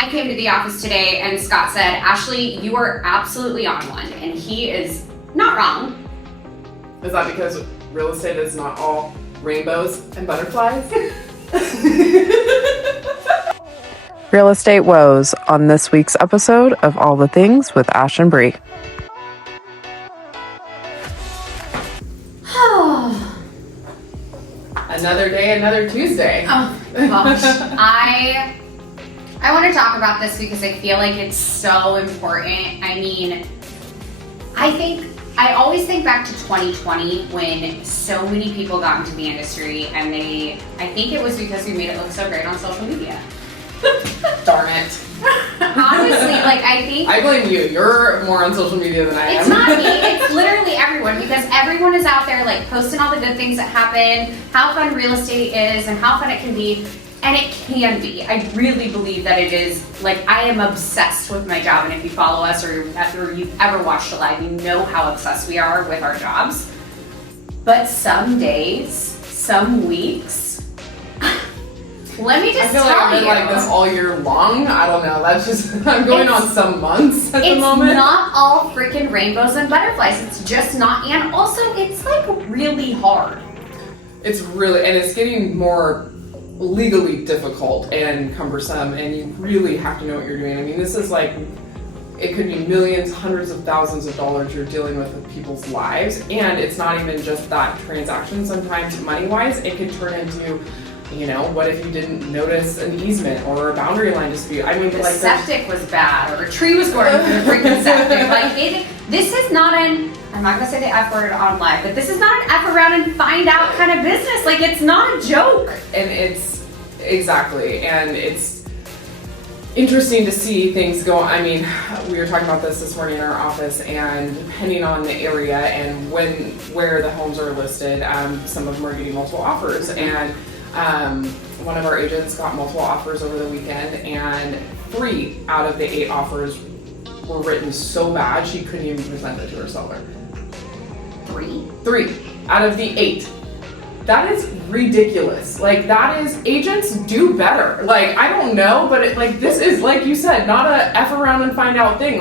I came to the office today and Scott said, Ashley, you are absolutely on one. And he is not wrong. Is that because real estate is not all rainbows and butterflies? Real Estate Woes on this week's episode of All the Things with Ash and Bree. Another day, another Tuesday. Oh gosh. I want to talk about this because I feel like it's so important. I mean, I always think back to 2020 when so many people got into the industry and I think it was because we made it look so great on social media. Darn it. Honestly, I blame you. You're more on social media than I am. It's not me, it's literally everyone, because everyone is out there posting all the good things that happen, how fun real estate is and how fun it can be. And it can be. I really believe that it is. I am obsessed with my job, and if you follow us or you've ever watched a live, you know how obsessed we are with our jobs. But some days, some weeks, let me just tell you. I feel like I've been like this all year long. I don't know. That's just, I'm going on some months at the moment. It's not all freaking rainbows and butterflies. It's just not. And also, it's really hard. It's really, and it's getting more legally difficult and cumbersome, and you really have to know what you're doing. I mean, this is it could be millions, hundreds of thousands of dollars you're dealing with people's lives, and it's not even just that transaction. Sometimes money-wise, it could turn into, what if you didn't notice an easement or a boundary line dispute? I mean, the septic was bad, or a tree was going through the freaking septic. This is not I'm not gonna say the F word on live, but this is not an F around and find out kind of business. It's not a joke. And it's interesting to see things go. I mean, we were talking about this morning in our office, and depending on the area and where the homes are listed, some of them are getting multiple offers. And one of our agents got multiple offers over the weekend, and 3 out of the 8 offers were written so bad she couldn't even present it to her seller. 3 out of the 8. That is ridiculous. Agents do better. I don't know, but this is, like you said, not a F around and find out thing.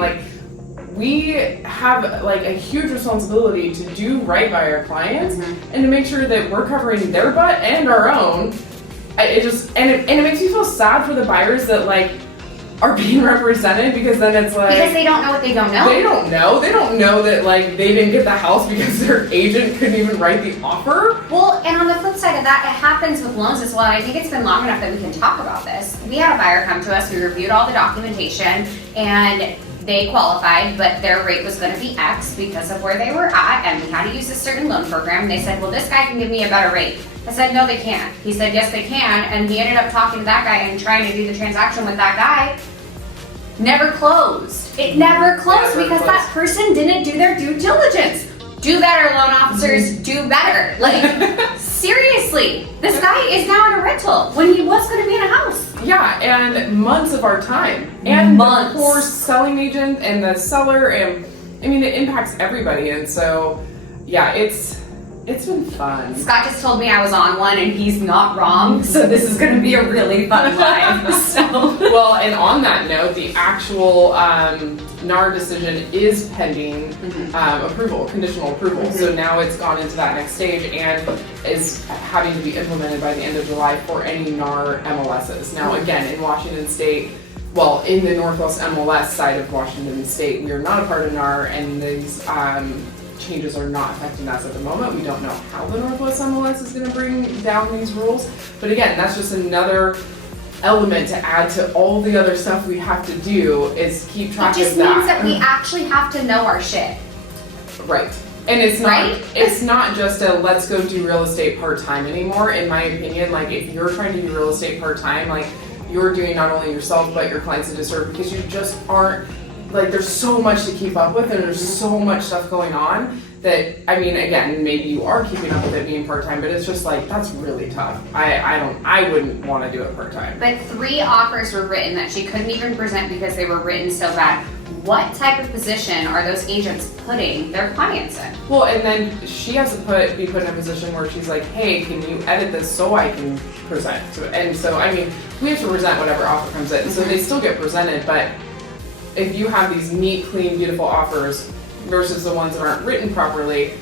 We have a huge responsibility to do right by our clients, and to make sure that we're covering their butt and our own. It makes me feel sad for the buyers that are being represented, because then it's because they don't know what they don't know. They don't know that they didn't get the house because their agent couldn't even write the offer. Well, and on the flip side of that, it happens with loans as well. I think it's been long enough that we can talk about this. We had a buyer come to us, we reviewed all the documentation, and they qualified, but their rate was going to be X because of where they were at, and we had to use a certain loan program. And they said, well, this guy can give me a better rate. I said, no, they can't. He said, yes, they can. And he ended up talking to that guy and trying to do the transaction with that guy. Never closed. It never closed because that person didn't do their due diligence. Do better, loan officers. Do better. Seriously, this guy is now in a rental when he was going to be in a house. Yeah, and months of our time. And months. The poor selling agent and the seller, and it impacts everybody. And so, yeah, it's been fun. Scott just told me I was on one, and he's not wrong. So this is going to be a really fun live. Well, and on that note, the actual NAR decision is pending approval, conditional approval. So now it's gone into that next stage and is having to be implemented by the end of July for any NAR MLSs. Now, again, in Washington State, in the Northwest MLS side of Washington State, we are not a part of NAR, and these changes are not affecting us at the moment. We don't know how the Northwest MLS is going to bring down these rules. But again, that's just another element to add to all the other stuff we have to do, is keep track of that. It just means that we actually have to know our shit. Right. And it's not just a let's go do real estate part-time anymore, in my opinion. If you're trying to do real estate part-time, you're doing not only yourself but your clients a disservice, because you just aren't there's so much to keep up with, and there's so much stuff going on that, again, maybe you are keeping up with it being part-time, but it's just that's really tough. I wouldn't want to do it part-time. But 3 offers were written that she couldn't even present because they were written so bad. what type of position are those agents putting their clients in? Well, and then she has to be put in a position where she's like, hey, can you edit this so I can present to it? And so, I mean, we have to present whatever offer comes in. So they still get presented, but if you have these neat, clean, beautiful offers versus the ones that aren't written properly,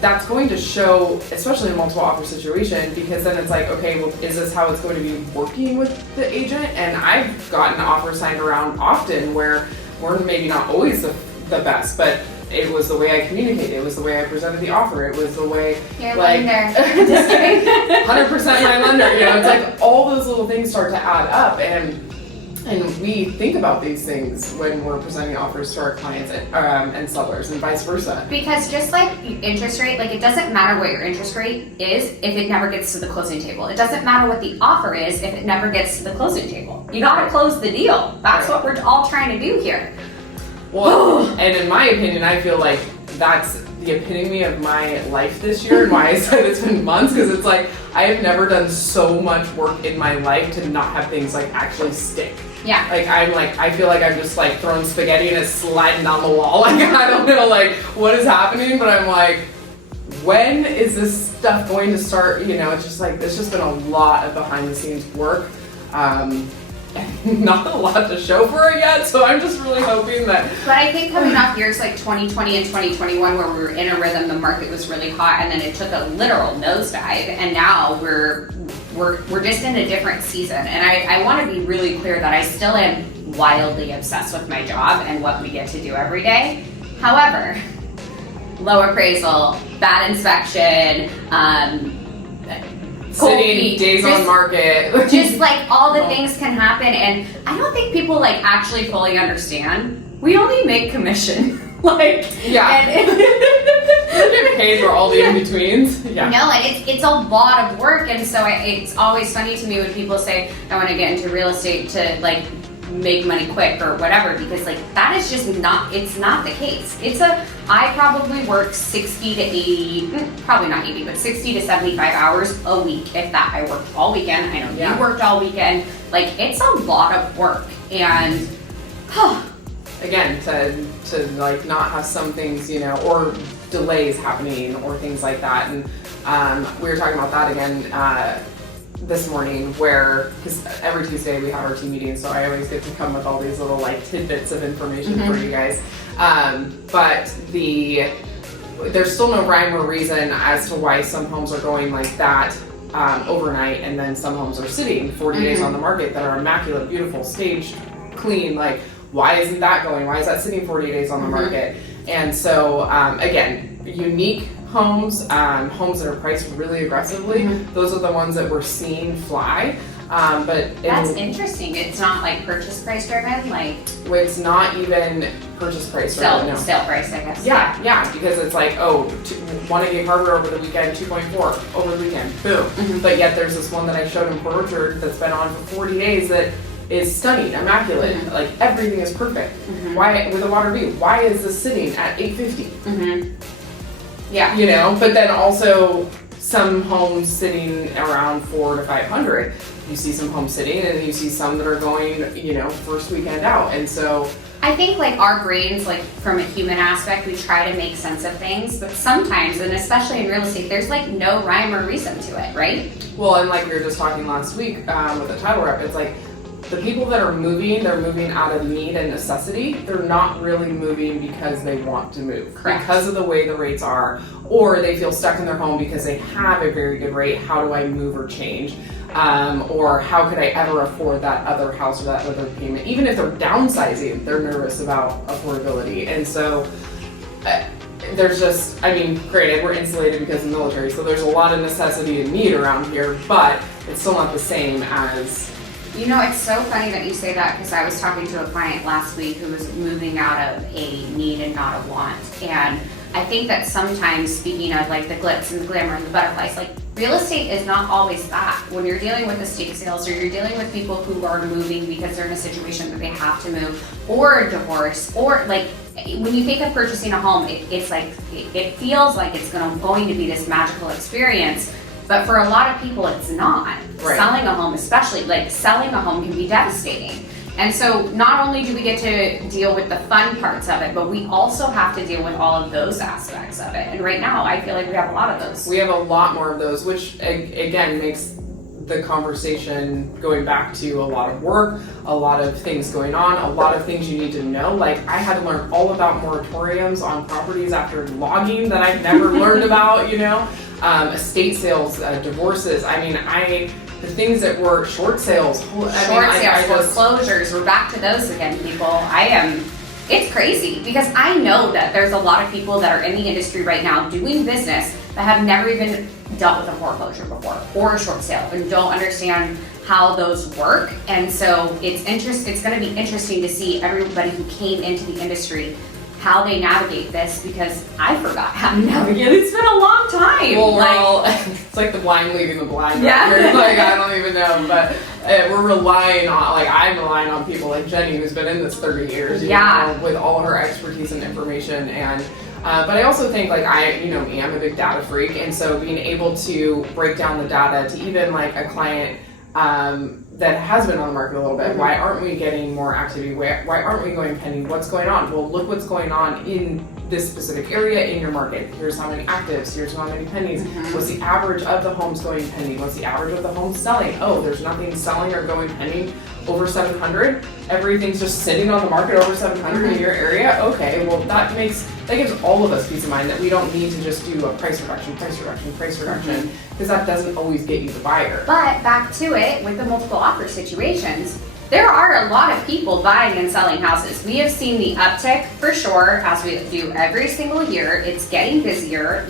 that's going to show, especially in a multiple offer situation, because then it's like, okay, well, is this how it's going to be working with the agent? And I've gotten offers signed around often where we're maybe not always the best, but it was the way I communicated, it was the way I presented the offer, it was the way, Your like, lender. Just kidding. 100% my lender, you know, it's like all those little things start to add up, and we think about these things when we're presenting offers to our clients and sellers and vice versa. Because just like interest rate, like it doesn't matter what your interest rate is if it never gets to the closing table. It doesn't matter what the offer is if it never gets to the closing table. You gotta close the deal. That's what we're all trying to do here. Well, and in my opinion, I feel like that's the epitome of my life this year, and why I said it's been months, because it's like I have never done so much work in my life to not have things like actually stick. Yeah. Like I feel like I'm just like throwing spaghetti and it's sliding down the wall. Like I don't know like what is happening, but I'm like, when is this stuff going to start? You know, it's just like there's just been a lot of behind the scenes work. Not a lot to show for it yet, so I'm just really hoping that. But I think coming off years like 2020 and 2021 where we were in a rhythm, the market was really hot, and then it took a literal nosedive, and now we're just in a different season. And I want to be really clear that I still am wildly obsessed with my job and what we get to do every day. However, low appraisal, bad inspection, sitting days on market. Just like all the things can happen, and I don't think people like actually fully understand. We only make commission. Like, yeah. And we get paid for all the in-betweens. Yeah. No, and it's a lot of work, and so it's always funny to me when people say, I want to get into real estate to like make money quick or whatever, because like that is just not, it's not the case. I probably work 60 to 80, probably not 80, but 60 to 75 hours a week, if that. I worked all weekend. I know you worked all weekend. Like, it's a lot of work, and again, to like not have some things, you know, or delays happening or things like that. And we were talking about that again this morning, where, because every Tuesday we have our team meeting, so I always get to come with all these little like tidbits of information for you guys. But there's still no rhyme or reason as to why some homes are going like that overnight, and then some homes are sitting 40 days on the market that are immaculate, beautiful, staged, clean. Like, why isn't that going? Why is that sitting 40 days on the market? And so again, unique homes, homes that are priced really aggressively, those are the ones that we're seeing fly. But that's interesting. It's not like purchase price driven, like it's not even purchase price driven. No. Sale price, I guess. Yeah, because it's like, one gave hardware over the weekend, 2.4 over the weekend, boom. But yet there's this one that I showed in Port Orchard that's been on for 40 days that is stunning, immaculate, like everything is perfect. Why, with a water view, why is this sitting at $850? Yeah. You know, but then also some homes sitting around $400 to $500. You see some homes sitting, and you see some that are going, you know, first weekend out. And so I think like our brains, like from a human aspect, we try to make sense of things, but sometimes, and especially in real estate, there's like no rhyme or reason to it, right? Well, and like we were just talking last week with the title rep, it's like the people that are moving, they're moving out of need and necessity. They're not really moving because they want to move. Correct. Because of the way the rates are, or they feel stuck in their home because they have a very good rate. How do I move or change? Or how could I ever afford that other house or that other payment? Even if they're downsizing, they're nervous about affordability. And so there's just, I mean, granted, we're insulated because of the military, so there's a lot of necessity and need around here, but it's still not the same as... You know, it's so funny that you say that, because I was talking to a client last week who was moving out of a need and not a want. And I think that sometimes, speaking of like the glitz and the glamour and the butterflies, like real estate is not always that. When you're dealing with estate sales, or you're dealing with people who are moving because they're in a situation that they have to move, or a divorce, or like when you think of purchasing a home, it's like, it feels like it's going to be this magical experience. But for a lot of people, it's not. Right. Selling a home, especially, like selling a home can be devastating. And so not only do we get to deal with the fun parts of it, but we also have to deal with all of those aspects of it. And right now, I feel like we have a lot of those. We have a lot more of those, which again makes the conversation going back to a lot of work, a lot of things going on, a lot of things you need to know. Like I had to learn all about moratoriums on properties after logging that I'd never learned about, estate sales, divorces. I mean, the things that were short sales. Foreclosures, we're back to those again, people. It's crazy because I know that there's a lot of people that are in the industry right now doing business that have never even dealt with a foreclosure before or a short sale and don't understand how those work. And so it's going to be interesting to see everybody who came into the industry how they navigate this, because I forgot how to navigate it. It's been a long time. Well, it's like the blind leading the blind. Yeah. Like I don't even know, but we're relying on, I'm relying on people like Jenny, who's been in this 30 years, with all her expertise and information. And but I also think I am a big data freak, and so being able to break down the data to even a client that has been on the market a little bit. Mm-hmm. Why aren't we getting more activity? Why aren't we going pending? What's going on? Well, look what's going on in this specific area in your market. Here's how many actives, here's how many pendings. Mm-hmm. What's the average of the homes going pending? What's the average of the homes selling? Oh, there's nothing selling or going pending over 700. Everything's just sitting on the market over 700 in your area. Okay, well that gives all of us peace of mind that we don't need to just do a price reduction, because that doesn't always get you the buyer. But back to it with the multiple offer situations, there are a lot of people buying and selling houses. We have seen the uptick for sure, as we do every single year. It's getting busier.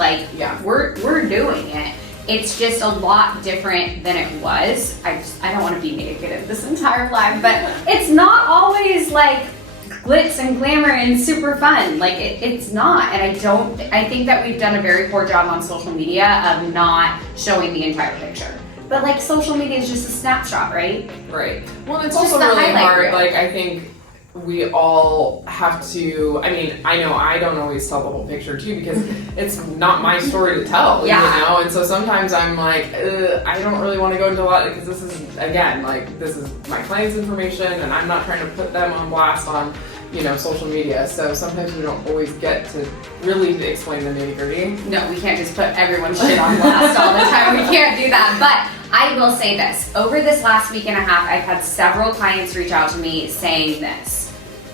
We're doing it. It's just a lot different than it was. I don't want to be negative this entire live, but it's not always glitz and glamour and super fun. It's not. And I think that we've done a very poor job on social media of not showing the entire picture. But social media is just a snapshot, right? Right. Well, it's also really hard. I think we all have to, I know I don't always tell the whole picture too, because it's not my story to tell, and so sometimes I'm I don't really want to go into a lot, because this is, again, this is my client's information, and I'm not trying to put them on blast on, social media, so sometimes we don't always get to really explain the nitty-gritty. No, we can't just put everyone's shit on blast all the time. We can't do that, but I will say this. Over this last week and a half, I've had several clients reach out to me saying this.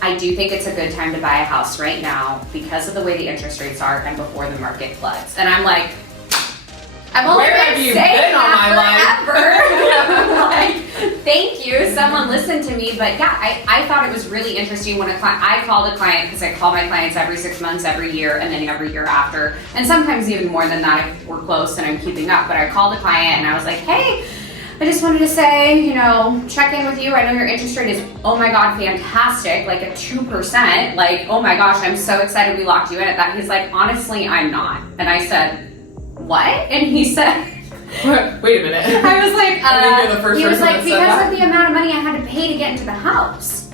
I do think it's a good time to buy a house right now because of the way the interest rates are and before the market floods. And I'm like, I've only been saying that forever. Thank you. Someone listened to me. But yeah, I thought it was really interesting when I called a client, because I call my clients every 6 months, every year, and then every year after. And sometimes even more than that if we're close and I'm keeping up. But I called a client and I was like, hey, I just wanted to say, check in with you. I know your interest rate is, oh my God, fantastic, at 2%. Oh my gosh, I'm so excited we locked you in at that. He's like, honestly, I'm not. And I said, what? And he said, wait a minute. I was like, you're the first he was like, because that? of the amount of money I had to pay to get into the house.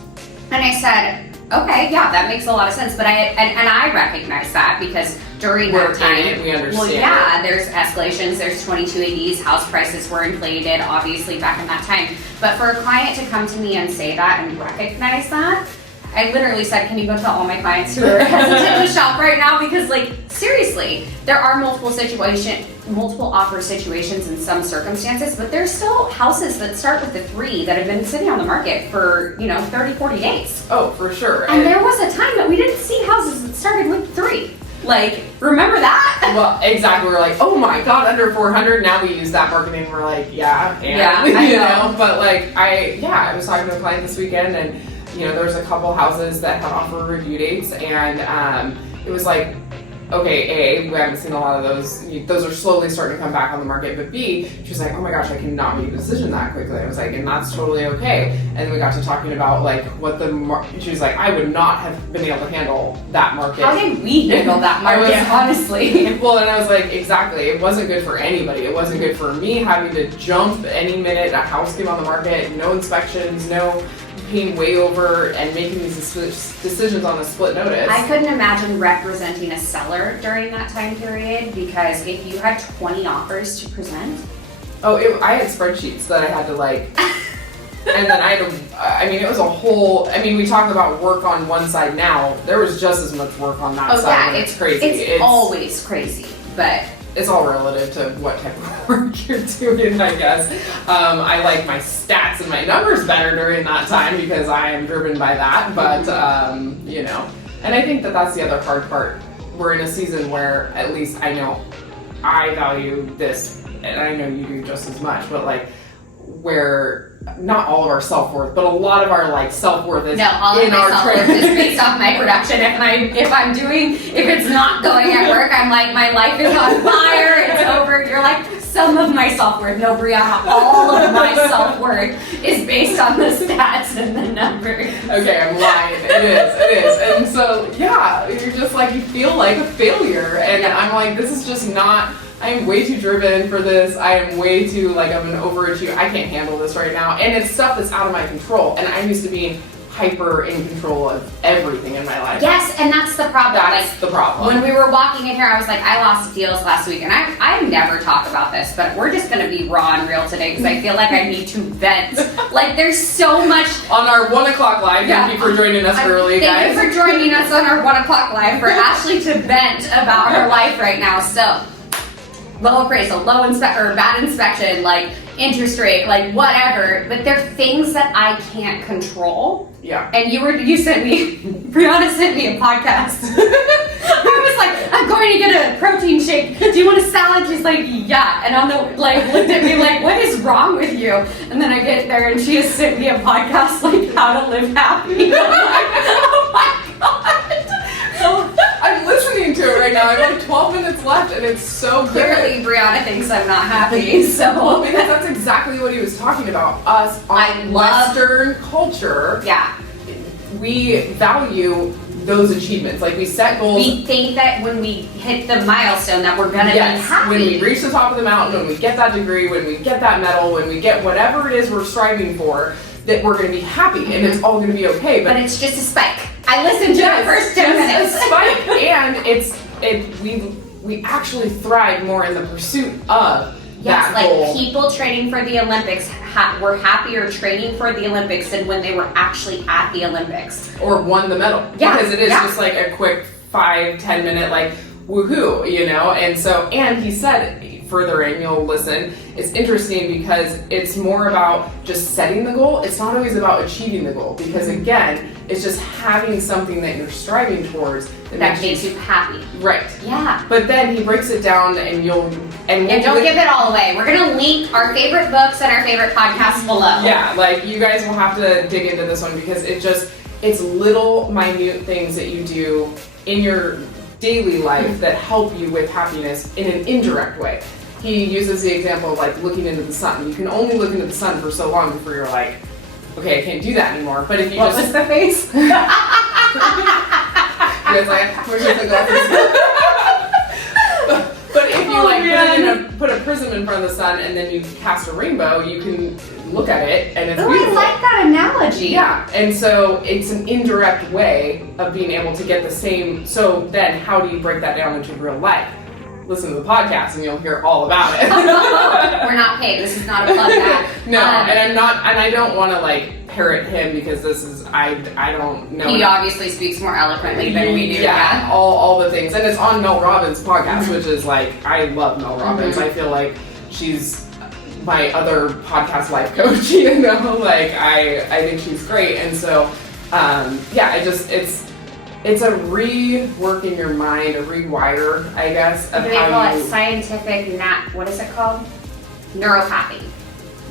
And I said, okay, yeah, that makes a lot of sense. But I recognize that, because during that time, we understand. Well, yeah, there's escalations, there's 2280s, house prices were inflated, obviously, back in that time. But for a client to come to me and say that and recognize that, I literally said, can you go tell all my clients who are hesitant to shop right now? Because seriously, there are multiple offer situations in some circumstances, but there's still houses that start with the 3 that have been sitting on the market for, 30, 40 days. Oh, for sure. And there was a time that we didn't see houses that started with 3. Remember that? Well, exactly. We're like, oh my God, under 400. Now we use that marketing. We're like, yeah, I know. But I was talking to a client this weekend, and there's a couple houses that have offer review dates, and it was like, okay, A, we haven't seen a lot of those. Those are slowly starting to come back on the market. But B, she was like, oh my gosh, I cannot make a decision that quickly. I was like, and that's totally okay. And then we got to talking about what she was like, I would not have been able to handle that market. How did we handle that market, honestly? Well, and I was like, exactly. It wasn't good for anybody. It wasn't good for me having to jump any minute a house came on the market, no inspections, no paying way over and making these decisions on a split notice. I couldn't imagine representing a seller during that time period, because if you had 20 offers to present. I had spreadsheets that I had to And then it was a whole, we talk about work on one side now, there was just as much work on that side. Yeah, it's crazy. It's always crazy, but it's all relative to what type of work you're doing, I guess. I like my stats and my numbers better during that time because I am driven by that, but, and I think that that's the other hard part. We're in a season where at least I know I value this, and I know you do just as much, but like, where not all of our self-worth, but a lot of our like self-worth is all of my self-worth is based off my production. If it's not going at work, I'm like, my life is on fire, it's over. You're like, some of my self-worth. No, Brianna, all of my self-worth is based on the stats and the numbers. Okay, I'm lying. It is. And so, yeah, you're just like, you feel like a failure. And I'm like, this is just not, I am way too driven for this. I am way too, I'm an overachiever. I can't handle this right now. And it's stuff that's out of my control. And I'm used to being hyper in control of everything in my life. Yes, and that's the problem. That's the problem. When we were walking in here, I was like, I lost deals last week. And I never talk about this, but we're just going to be raw and real today because I feel like I need to vent. There's so much. On our 1 o'clock live, thank you for joining us early, guys. Thank you for joining us on our 1 o'clock live for Ashley to vent about her life right now. So, low appraisal, bad inspection, interest rate, whatever. But they're things that I can't control. Yeah. And Brianna sent me a podcast. I was like, I'm going to get a protein shake. Do you want a salad? She's like, yeah. And looked at me like, what is wrong with you? And then I get there and she has sent me a podcast how to live happy. I'm like, oh my God. So I'm listening to it right now. I have 12 minutes left and it's so good. Clearly Brianna thinks I'm not happy. So well, because that's exactly what he was talking about. Us on Western culture. Yeah. We value those achievements. We set goals. We think that when we hit the milestone that we're gonna be happy. When we reach the top of the mountain, when we get that degree, when we get that medal, when we get whatever it is we're striving for, that we're gonna be happy and it's all gonna be okay. But it's just a spike. I listened to the first 10 minutes. A spike, and we actually thrive more in the pursuit of that goal. People training for the Olympics were happier training for the Olympics than when they were actually at the Olympics. Or won the medal. Yeah. Because it is just a quick 5-10 minute woohoo, and he said, further in, you'll listen, it's interesting because it's more about just setting the goal. It's not always about achieving the goal because again, it's just having something that you're striving towards that makes you happy. Right. Yeah. But then he breaks it down and don't give it all away. We're gonna link our favorite books and our favorite podcasts below. Yeah, you guys will have to dig into this one because it's little minute things that you do in your daily life that help you with happiness in an indirect way. He uses the example of looking into the sun. You can only look into the sun for so long before you're like, okay, I can't do that anymore. But if you What was the face? you guys where's your glasses? But if you put a prism in front of the sun and then you cast a rainbow, you can look at it and it's beautiful. I like that analogy. Yeah, and so it's an indirect way of being able to get the same. So then how do you break that down into real life? Listen to the podcast and you'll hear all about it. We're not paid. This is not a plug back. No, and I don't want to parrot him because this is, I don't know. He obviously speaks more eloquently than we do. Yeah, all the things. And it's on Mel Robbins' podcast, which is I love Mel Robbins. I feel like she's my other podcast life coach, I think she's great. And so, it's a rework in your mind, a rewire, I guess, of They call it scientific, what is it called? Neuropathy.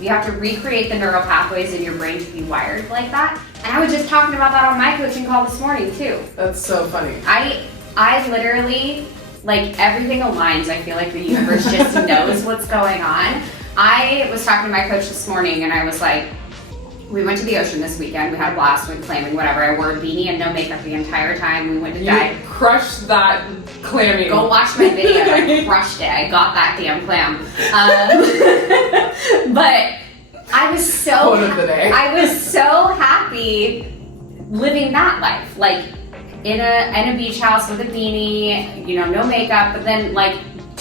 You have to recreate the neural pathways in your brain to be wired like that. And I was just talking about that on my coaching call this morning too. That's so funny. I literally, everything aligns. I feel like the universe just knows what's going on. I was talking to my coach this morning and I was like, we went to the ocean this weekend. We had a blast, went clamming, whatever. I wore a beanie and no makeup the entire time. We went to dive. You crushed that clamming. Go watch my video. I crushed it. I got that damn clam. But I was so I was so happy living that life, in a beach house with a beanie, no makeup, but then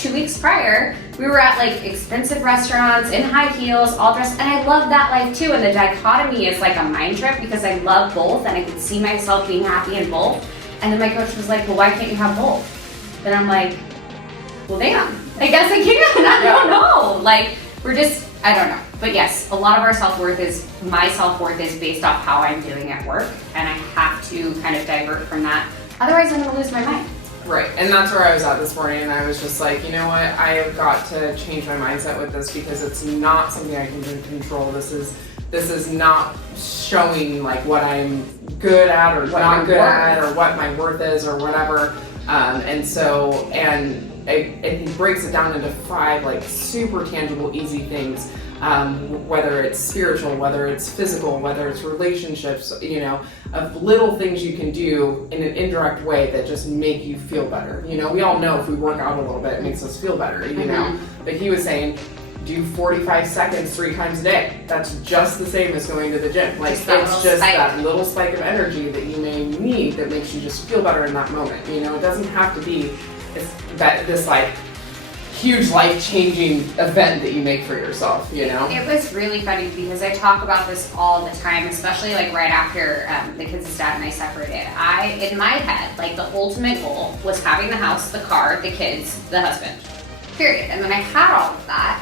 2 weeks prior, we were at like expensive restaurants, in high heels, all dressed, and I love that life too. And the dichotomy is like a mind trip because I love both and I could see myself being happy in both. And then my coach was like, well, why can't you have both? Then I'm like, well, damn, I guess I can. I don't know. Like, I don't know. But yes, a lot of our my self-worth is based off how I'm doing at work, and I have to kind of divert from that. Otherwise, I'm gonna lose my mind. Right, and that's where I was at this morning, and I was just like, you know what, I have got to change my mindset with this because it's not something I can control. This is not showing like what I'm good at or not good at or what my worth is or whatever. And he breaks it down into 5 like super tangible, easy things. Whether it's spiritual, whether it's physical, whether it's relationships, you know, of little things you can do in an indirect way that just make you feel better. You know, we all know if we work out a little bit, it makes us feel better, you know. But he was saying, do 45 seconds 3 times a day. That's just the same as going to the gym. Like, it's just that little spike of energy that you may need that makes you just feel better in that moment. You know, it doesn't have to be this like huge life-changing event that you make for yourself, you know? It was really funny because I talk about this all the time, especially like right after the kids' dad and I separated. In my head, like the ultimate goal was having the house, the car, the kids, the husband, period. And then I had all of that.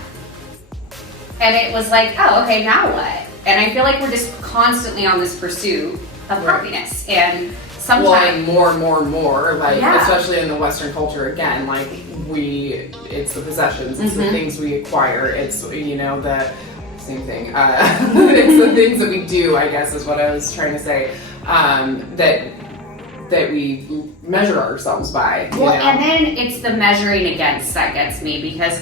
And it was like, oh, okay, now what? And I feel like we're just constantly on this pursuit of happiness. And sometimes... Well, and more, like, especially in the Western culture, again, like, it's the possessions, it's the things we acquire, it's, you know, the same thing. It's the things that we do, I guess, is what I was trying to say, that we measure ourselves by. Well, and then it's the measuring against that gets me, because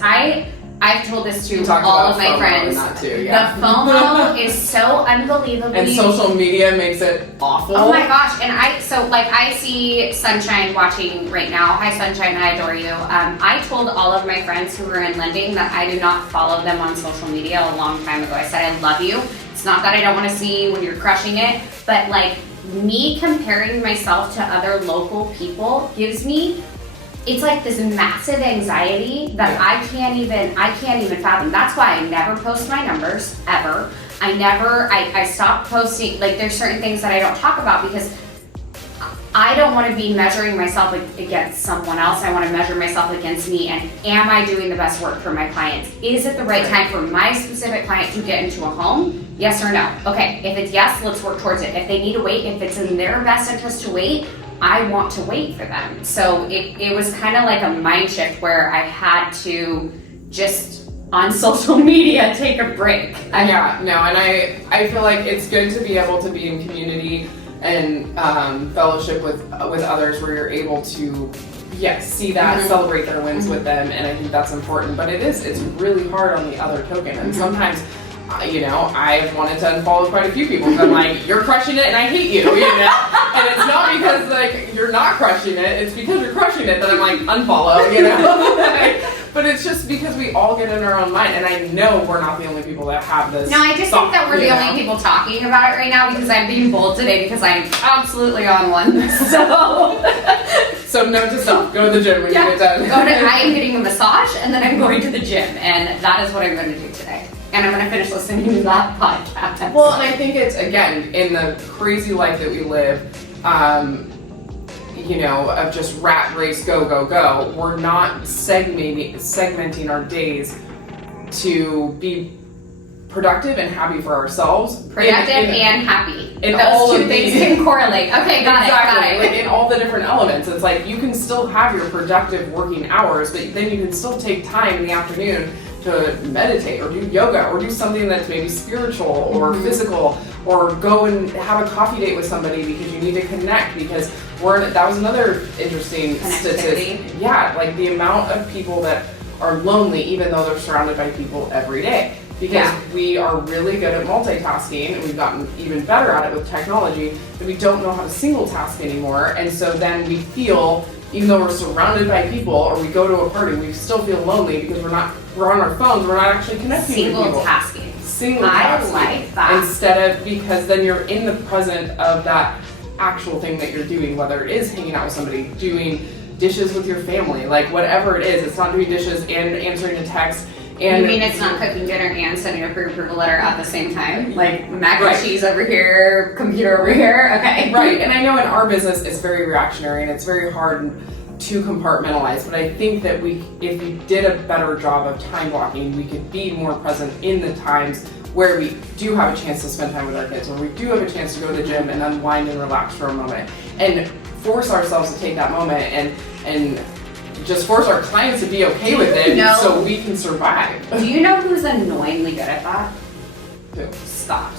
I've told this to all of my friends. Too, The FOMO is so unbelievably... And social media makes it awful. Oh my gosh. And I see Sunshine watching right now. Hi Sunshine, I adore you. I told all of my friends who were in lending that I do not follow them on social media a long time ago. I said, I love you. It's not that I don't want to see when you're crushing it, but like me comparing myself to other local people gives me... It's like this massive anxiety that I can't even fathom. That's why I never post my numbers, ever. I stopped posting, like there's certain things that I don't talk about because I don't want to be measuring myself against someone else. I want to measure myself against me, and am I doing the best work for my clients? Is it the right time for my specific client to get into a home? Yes or no? Okay, if it's yes, let's work towards it. If they need to wait, if it's in their best interest to wait, I want to wait for them. So it was kind of like a mind shift where I had to just on social media take a break. And I feel like it's good to be able to be in community and fellowship with others where you're able to see that, celebrate their wins with them, and I think that's important. But it's really hard on the other token, and sometimes I've wanted to unfollow quite a few people because I'm like, you're crushing it and I hate you, you know? And it's not because like you're not crushing it, it's because you're crushing it that I'm like, unfollow, you know? But it's just because we all get in our own mind, and I know we're not the only people that have this. No, I just think that we're the only people talking about it right now because I'm being bold today because I'm absolutely on one. So note to self, go to the gym when you get done. I am getting a massage and then I'm going to the gym, and that is what I'm going to do today. And I'm going to finish listening to that podcast. Well, and I think it's, again, in the crazy life that we live, of just rat race, go, go, go, we're not segmenting our days to be productive and happy for ourselves. Productive and happy. Those two things can correlate. Okay, got it. Like in all the different elements, it's like you can still have your productive working hours, but then you can still take time in the afternoon to meditate or do yoga or do something that's maybe spiritual or physical, or go and have a coffee date with somebody because you need to connect, because that was another interesting statistic. Yeah, like the amount of people that are lonely even though they're surrounded by people every day. Because we are really good at multitasking, and we've gotten even better at it with technology, that we don't know how to single task anymore. And so then we feel, even though we're surrounded by people, or we go to a party, we still feel lonely because we're on our phones, we're not actually connecting with people. Single tasking. I like that. Instead of, because then you're in the present of that actual thing that you're doing, whether it is hanging out with somebody, doing dishes with your family, like whatever it is. It's not doing dishes and answering a text. And you mean it's not cooking dinner and sending a pre-approval letter at the same time? Like mac Right. and cheese over here, computer over here? Okay. Right, and I know in our business it's very reactionary and it's very hard to compartmentalize, but I think that if we did a better job of time blocking, we could be more present in the times where we do have a chance to spend time with our kids, where we do have a chance to go to the gym and unwind and relax for a moment, and force ourselves to take that moment and just force our clients to be okay with it so we can survive. Do you know who's annoyingly good at that? Who? Scott.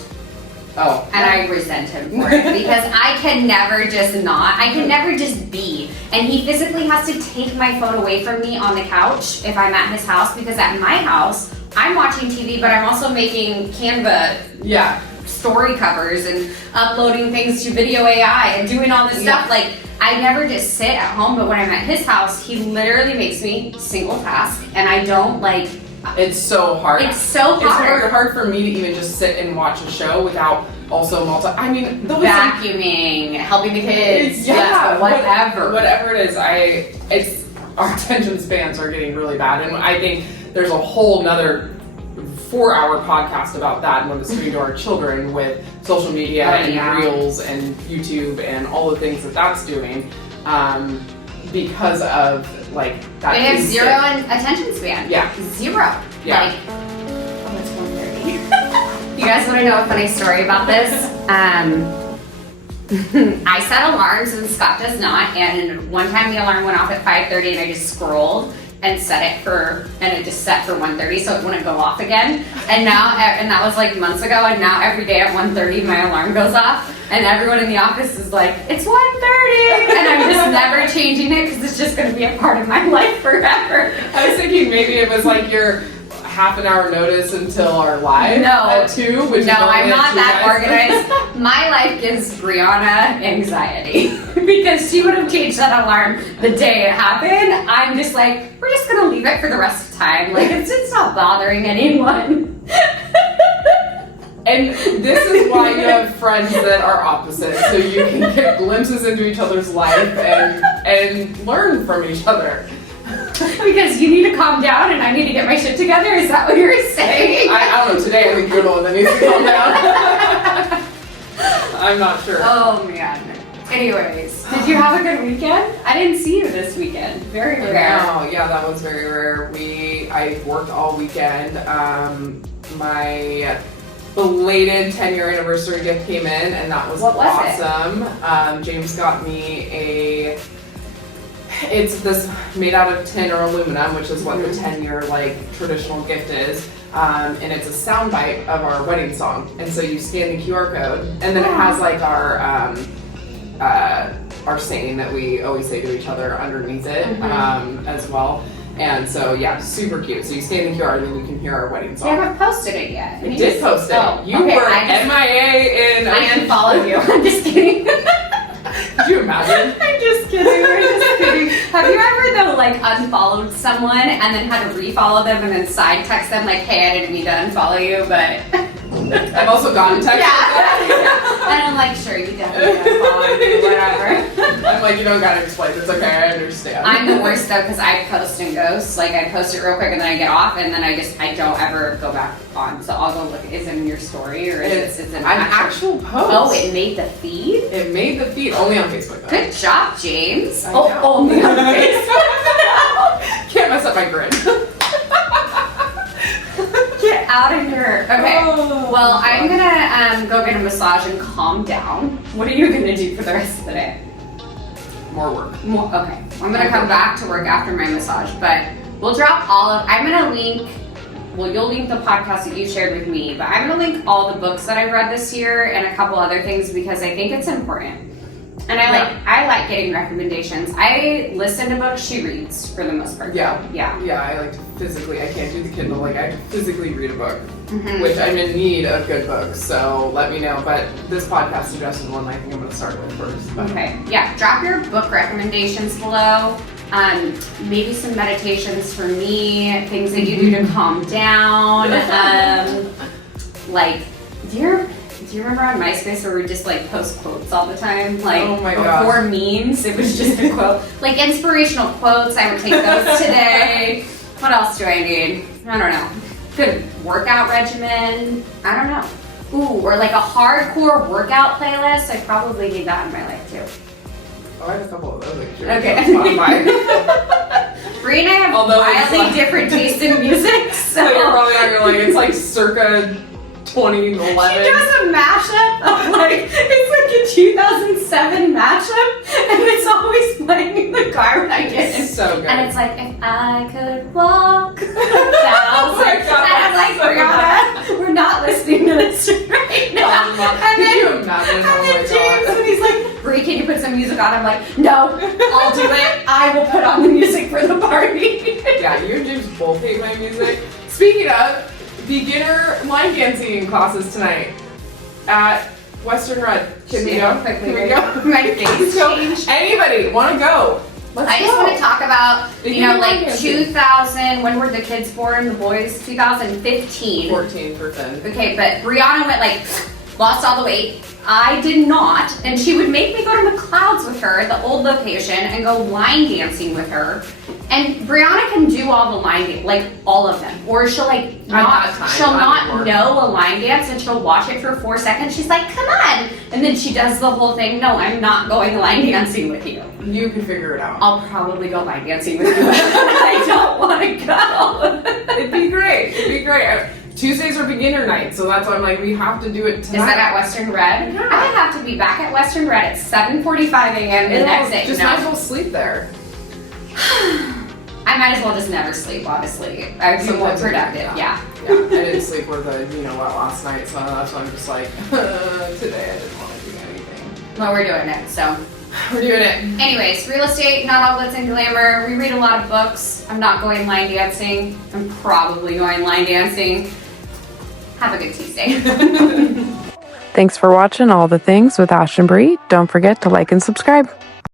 Oh. And I resent him for it because I can never just be. And he physically has to take my phone away from me on the couch if I'm at his house, because at my house, I'm watching TV, but I'm also making Canva story covers and uploading things to Video AI and doing all this stuff. Like, I never just sit at home, but when I'm at his house, he literally makes me single task, and I don't like. It's so hard. It's so hard. It's hard for me to even just sit and watch a show without also vacuuming, helping the kids, whatever it is. Our attention spans are getting really bad, and I think there's a whole nother 4-hour podcast about that and what it's doing to our children with social media and Reels and YouTube and all the things that that's doing, because of like that. They have zero attention span. Yeah. Zero. Yeah. Like, oh, it's 1:30. You guys want to know a funny story about this? I set alarms and Scott does not, and one time the alarm went off at 5:30 and I just scrolled and it just set for 1:30 so it wouldn't go off again. And that was like months ago, and now every day at 1:30 my alarm goes off and everyone in the office is like, it's 1:30, and I'm just never changing it because it's just going to be a part of my life forever. I was thinking maybe it was like your half an hour notice until our live at 2, which no, is only I'm not that guys. organized. My life gives Brianna anxiety because she would have changed that alarm the day it happened. I'm just like, we're just gonna leave it for the rest of the time. Like, it's not bothering anyone. And this is why you have friends that are opposite, so you can get glimpses into each other's life and learn from each other. Because you need to calm down and I need to get my shit together? Is that what you're saying? I don't know, today I think you're the one that needs to calm down. I'm not sure. Oh man. Anyways, did you have a good weekend? I didn't see you this weekend. Very rare. No, yeah, that was very rare. I worked all weekend. My belated 10-year anniversary gift came in, and that was awesome. James got me it's this made out of tin or aluminum, which is what the 10-year like traditional gift is. And it's a soundbite of our wedding song. And so you scan the QR code, and then it has like our saying that we always say to each other underneath it as well. And so yeah, super cute. So you scan the QR and then you can hear our wedding song. You haven't posted it yet. I did post it. Oh, you were MIA in. I unfollowed you. I'm just kidding. Could you imagine? I'm just kidding. Have you ever though like unfollowed someone and then had to refollow them and then side text them like, hey, I didn't mean to unfollow you, but I've also gotten text. And I'm like, sure, you definitely unfollowed me, whatever. I'm like, you don't gotta explain. It's okay, I understand. I'm the worst though because I post and ghost. Like I post it real quick and then I get off and then I don't ever go back on. So I'll go look. Is it in your story or is it an actual post? Oh, it made the feed. It made the feed only on Facebook though. Good job, James. I know. Only on Facebook. Can't mess up my grid. Get out of here. Okay. Well, I'm gonna go get a massage and calm down. What are you gonna do for the rest of the day? More work. Okay. I'm gonna come back to work after my massage, but we'll drop I'm gonna link. Well, you'll link the podcast that you shared with me, but I'm gonna link all the books that I've read this year and a couple other things because I think it's important. And I like getting recommendations. I listen to books, she reads for the most part. Yeah, I like to physically, I can't do the Kindle, like I physically read a book, which I'm in need of good books, so let me know. But this podcast suggested one I think I'm going to start with first. But. Okay, yeah, drop your book recommendations below. Maybe some meditations for me, things that you do to calm down. Like, Do you remember on MySpace where we just like post quotes all the time? Like Oh my before memes, it was just a quote. Like inspirational quotes, I would take those today. What else do I need? I don't know. Good workout regimen. I don't know. Ooh, or like a hardcore workout playlist. I probably need that in my life too. Oh, I have a couple of those actually. Okay. Spotify. Bree and I have Although it's wildly like- different tastes in music, so So you're probably out, you're like, it's like circa 2011. she does a mashup of like, it's like a 2007 mashup, and it's always playing in the car when I get in. It's so good. And it's like, if I could walk 1,000. And I'm like, so Brianna, we're not listening to this right now. Could you imagine? And Oh my then James, god. when he's like, Bree, can you put some music on? I'm like, no, I'll do it. I will put on the music for the party. Yeah, you and James both hate my music. Speaking of, beginner line dancing classes tonight at Western Red. Can we go? Quickly, Can we go? my face So, changed. anybody want to go? Let's I just go. want to talk about, you know, Beginner line like dancing. 2000, when were the kids born, the boys? 2015. 14%. Okay, but Brianna went like, lost all the weight. I did not, and she would make me go to McLeod's with her, the old location, and go line dancing with her. And Brianna can do all the line dance, like all of them, or she'll like that time, she'll not not anymore. know a line dance and she'll watch it for 4 seconds. She's like, "Come on," and then she does the whole thing. No, I'm not going line dancing with you. You can figure it out. I'll probably go line dancing with you. I don't want to go. It'd be great. It'd be great. Tuesdays are beginner night, so that's why I'm like, we have to do it tonight. Is that at Western Red? Yeah. I have to be back at Western Red at 7:45 a.m. the next day. Just No. might as well sleep there. I might as well just never sleep, honestly. I would be more Sometimes I do, productive, yeah. Yeah, I didn't sleep with a, you know what, last night, so that's why I'm just like, today I didn't want to do anything. Well, we're doing it, so. We're doing it. Anyways, real estate, not all glitz and glamour. We read a lot of books. I'm not going line dancing. I'm probably going line dancing. Have a good Tuesday. Thanks for watching All the Things with Ash and Bree. Don't forget to like and subscribe.